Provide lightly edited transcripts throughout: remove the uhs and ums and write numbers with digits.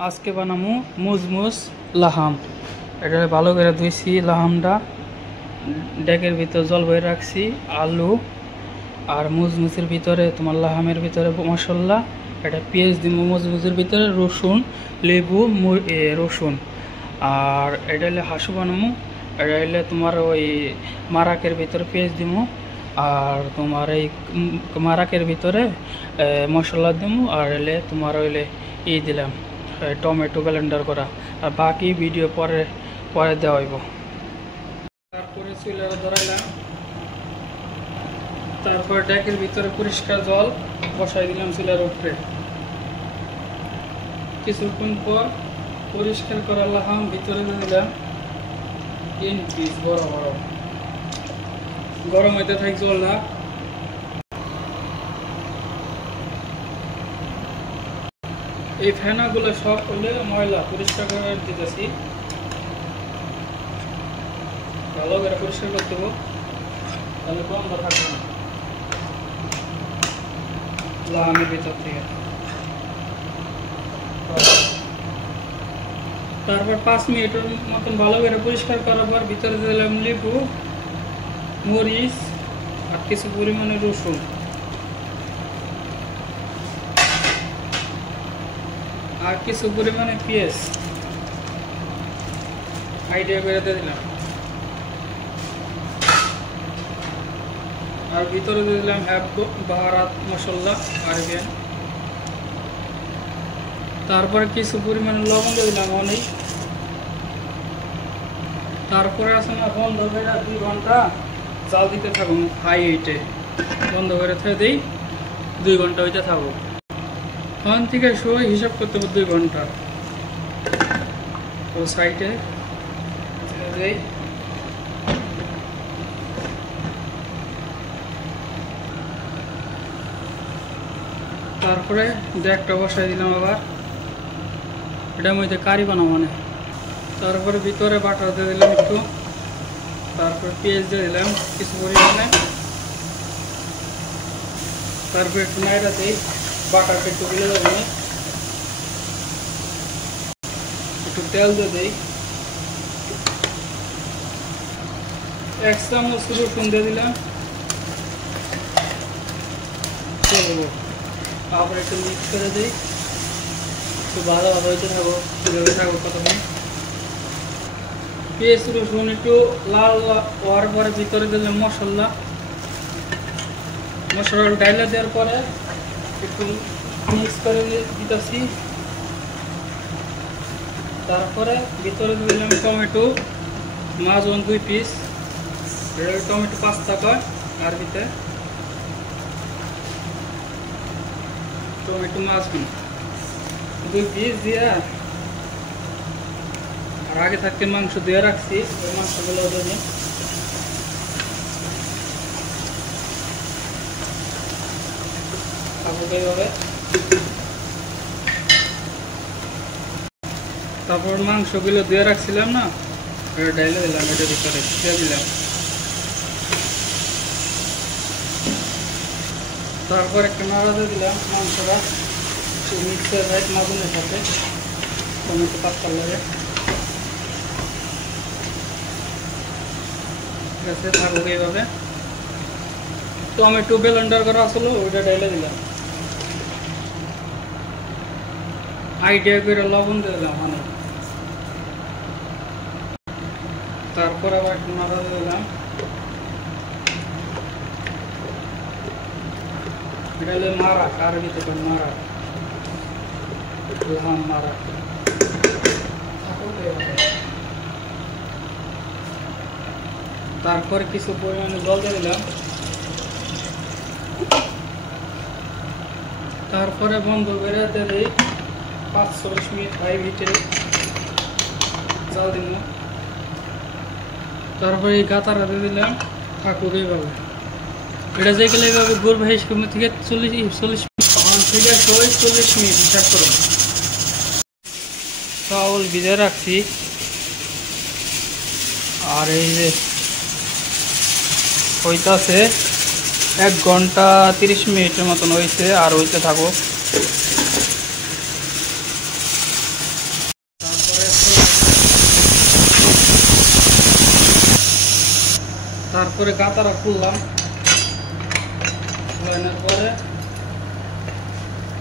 আজকে বানামু মুজমুজ লাহাম। এটা ভালো করে ধুইছি লাহামটা, ডেকের ভিতর জল বয়ে রাখছি, আলু আর মুজমুজের ভিতরে তোমার লাহামের ভিতরে মশলা, এটা পেঁয়াজ দিব মুজমুজের ভিতরে, রসুন, লেবু, রসুন। আর এটা হলে হাসু বানামু। এটা হলে তোমার ওই মারাকের ভিতরে পেঁয়াজ দিব, আর তোমার এই মারাকের ভিতরে মশলা দিব, আর এলে তোমার হইলে দিলাম টমেটো ব্লেন্ডার করা। আর বাকি ভিডিও পরে পরে দেওয়া হইব। তারপরে চুলা ধরাইলাম, তারপর ডেকের ভিতরে পরিষ্কার জল বসাই দিলাম চুলার উপরে। কিছুক্ষণ পর পরিষ্কার করা লাহাম ভিতরে দিলাম, 3 পিস বড় বড়। গরম হইতে থাক জলটা। এই ফেনাগুলো সব হলে ময়লা পরিষ্কার করে দিতেছি, ভালো করে পরিষ্কার করতে হবে, তাহলে গন্ধ থাকবে না লাহামের ভিতর থেকে। তারপর 5 মিনিটের মতন ভালো করে পরিষ্কার করার পর ভিতরে দিলাম লেবু, মরিচ আর কিছু পরিমাণে রসুন। আর কিছু পরিমাণে পেঁয়াজ আইডিয়া করে দিয়ে দিলাম। আর ভিতরে দিয়ে দিলাম বাহারাত মশলা আরবিয়ান। তারপরে কিছু পরিমাণে লবণ দিয়ে দিলাম অনেক। তারপরে আছে না বন্ধ করে 2 ঘন্টা জাল দিতে থাকুন হাই হিটে। বন্ধ করে থেকে দিই, 2 ঘন্টা হইতে থাকবো। ওখান থেকে সময় হিসাব করতে হবে 2 ঘন্টা। তো সাইডে দেই, তারপরে ডেকটা বসাই দিলাম আবার। এটার মধ্যে কারি বানাবো মানে। তারপরে ভিতরে বাটার দিয়ে দিলাম একটু, তারপরে পেঁয়াজ দিয়ে দিলাম কিছু পরিমাণে, তারপরে একটু নাইড়া দিই, বাটারটা একটু গলে যাবে, একটু তেল দিয়ে দিই, 1 চামচ রসুন দিয়ে দিলাম, তারপরে একটু মিক্স করে দিই, একটু ভালো হইতে থাকবো, থাকবো প্রথমে। পেঁয়াজ রসুন একটু লাল হওয়ার পরে ভিতরে দিলাম মশলা ডাইলা দেওয়ার পরে একটু মিক্স করে দিতেছি। তারপরে ভিতরে দিলাম টমেটো, মাজন 2 পিস, টমেটো 5 টাকা আরবিতে, টমেটো মাজন 2 পিস দিয়া। আর আগে থাকতে মাংস দিয়ে রাখছি, ওই মাংসগুলো দিয়ে খাবো এইভাবে। তারপর মাংসগুলো দিয়ে রাখছিলাম না, ওটা ডাইলে দিলাম, এটার ভিতরে দিয়ে দিলাম। তারপর একটা নাড়া দিয়ে দিলাম মাংসটা মিক্সের রাইট মাগুনের সাথে, টমেটো পাতা লাগে গেছে থাকুক এইভাবে। টমেটো ব্লেন্ডার করা আসলো ওইটা ডাইলে দিলাম, আইডিয়া করে লবণ দিয়ে দিলাম মানে। তারপর আবার একটু নাড়া দিয়ে দিলাম। এটা হলো মারাক, আরবিতে মারাক, লাহাম মারাক। তারপরে কিছু পরিমাণে জল দিয়ে দিলাম, তারপরে বন্ধ করে দিই 5-40 মিনিট হাই হিটে জাল দিন। তারপরে এই গাতারা দিয়ে দিলাম, থাকুক এইভাবে। এটা যে গেলে এইভাবে গোল ভাই থেকে 40 মিনিট হিসাব করুন। চাউল ভিজে রাখছি, আর এই যে হইতাছে 1 ঘন্টা 30 মিনিটের মতন হয়েছে, আর হইতে থাকো। তারপরে গাতারা খুললাম, খোলানোর পরে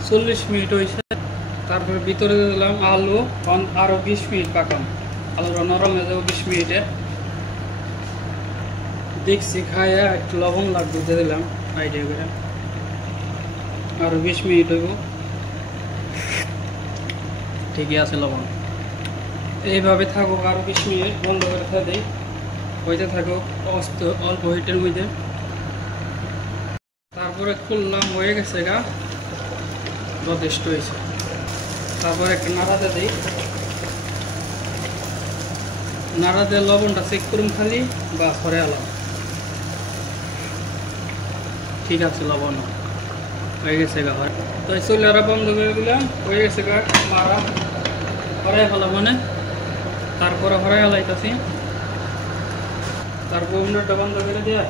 40 মিনিট হয়েছে। তারপরে ভিতরে দিলাম আলু, আরও 20 মিনিট পাকাম। আলুটা নরম হয়ে যাবে 20 মিনিটে। দেখছি খাইয়া একটু লবণ লাগবে, দিয়ে দিলাম আইডিয়া করে। আরও 20 মিনিট হইব, ঠিকই আছে লবণ। এইভাবে থাকুক আরও 20 মিনিট, বন্ধ করে খেয়ে দিই, হইতে থাকুক অল্প হিটের মধ্যে। তারপরে খুললাম, হয়ে গেছে গা, যথেষ্ট হয়েছে। তারপরে একটা নাড়াতে দিই, নাড়া দিয়ে লবণটা চেক করুন খালি, বা সরে আলাম, ঠিক আছে লবণ হয়ে গেছে গা। তো চুলাটা বন্ধ করে দিলাম, হয়ে গেছে গা মারা, হরাই ফেলাম মানে। তারপরে হরাই ফেলাইতেছি, তারপর উন্নটা বন্ধ করে দিয়ে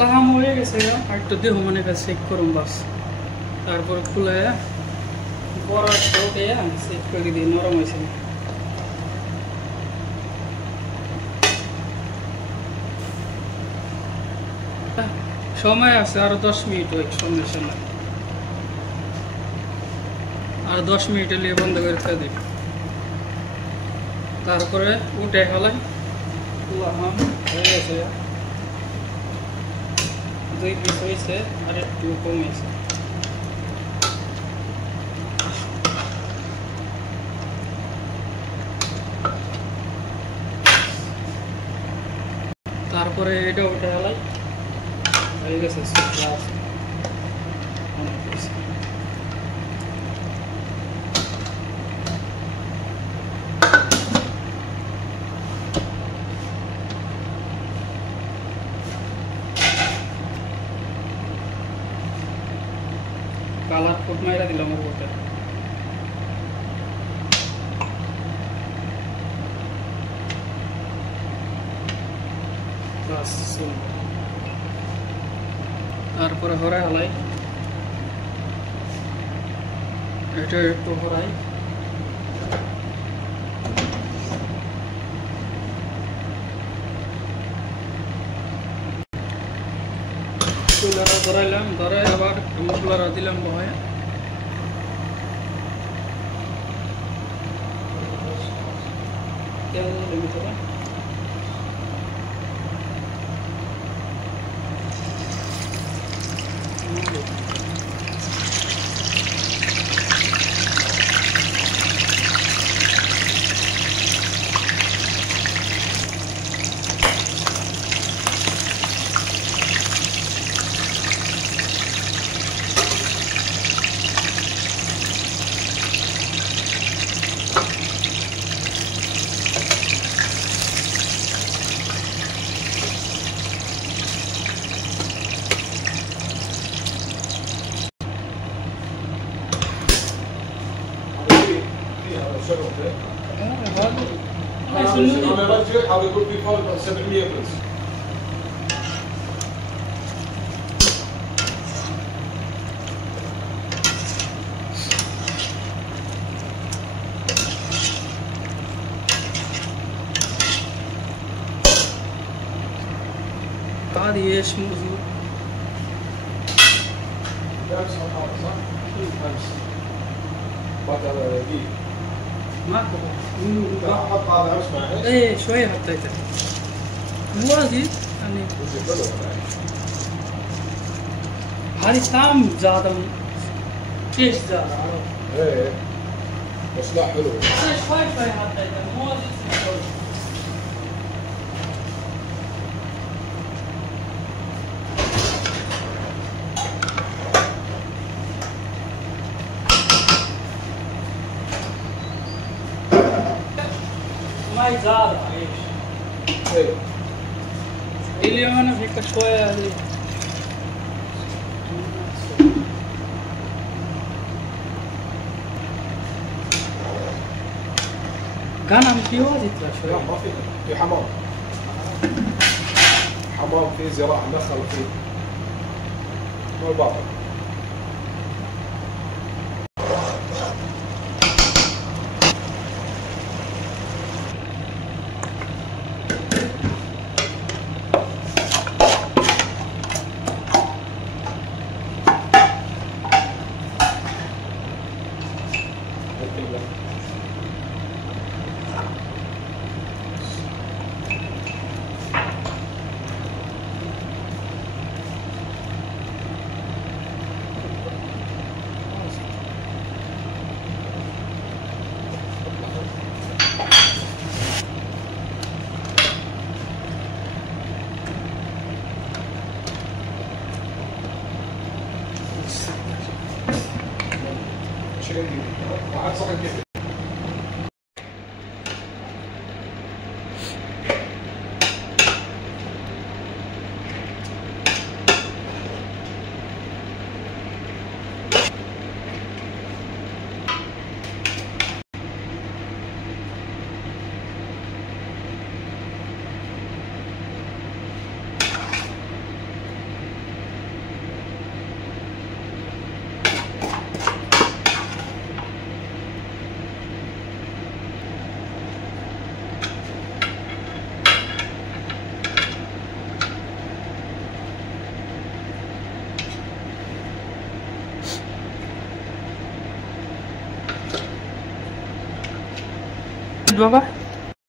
লাহাম হয়ে গেছে গা। একটু দেহ মানে চেক করুন বাস। তারপর খুলে বড় উঠে চেক করে দিই নরম হয়েছে। সময় আছে আরো 10 মিনিট, ওই সমস্যা নাই। আর 10 মিনিট হলে বন্ধ করে খেয়ে দিই। তারপরে উঠে ফেলাই, লাহাম হয়ে গেছে, 2 পিস হয়েছে, আর একটু কমেছে। তারপরে এটা উঠে ফেলাই, হয়ে গেছে। কালার ফুট মাইরা দিলাম ওর উপরে। তারপরে হরাই হলাই, এটা একটু হরাই, চুলাটা ধরাইলাম, ধরাই আবার মশলাটা দিলাম বহায়। তেল দিলাম ভিতরে, حاول يكون في فرق 700 بس. هذه ايش موجود؟ خمس او حاجه صح؟ خمس. بعد هذا دقيق. ماكو. احط هذا امس مع ايش؟ ايه شويه حطيته. مو واجد يعني. هذه طعم زاد ايش زاد؟ ايه بس لا حلو. انا شوي حطيته مو واجد. ما يزال عيش. ايه اليوم انا هيك شويه هذه كان عم في واجد شويه. لا ما في حمام. حمام في زراعه نخل فيه. والباطل. সেটা দিন আর সকাল কেটে বাবা